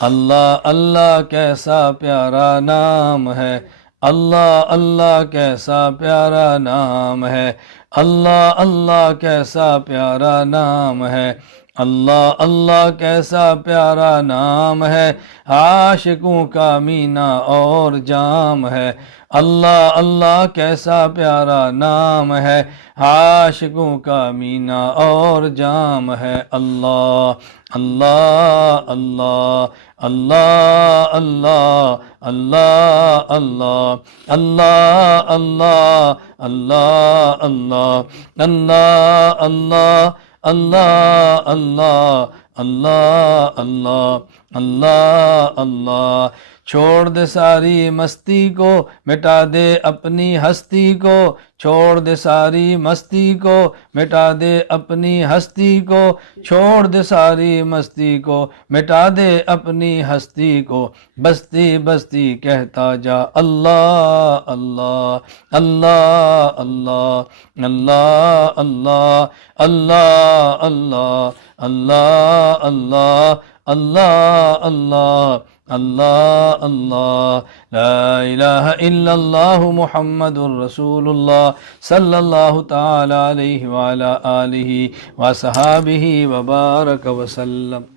اللہ اللہ کیسا پیارا نام ہے، اللہ اللہ کیسا پیارا نام ہے، اللہ اللہ کیسا پیارا نام ہے، اللہ اللہ کیسا پیارا نام ہے، عاشقوں کا مینہ اور جام ہے، اللہ اللہ کیسا پیارا نام ہے، عاشقوں کا مینہ اور جام ہے، اللہ اللہ اللہ اللہ اللہ اللہ اللہ اللہ اللہ اللہ اللہ اللہ اللہ اللہ اللہ اللہ اللہ اللہ اللہ چھوڑ دے ساری مستی کو، مٹا دے اپنی ہستی کو، چھوڑ دے ساری مستی کو، مٹا دے اپنی ہستی کو، چھوڑ دے ساری مستی کو، مٹا دے اپنی ہستی کو، بستی بستی کہتا جا اللہ اللہ اللہ اللہ اللہ اللہ اللہ اللہ اللہ اللہ اللہ اللہ اللہ اللہ لا الہ الا اللہ محمد الرسول اللہ صلی اللہ تعالی علیہ وعلی آلہ وصحابہ وبارک وسلم۔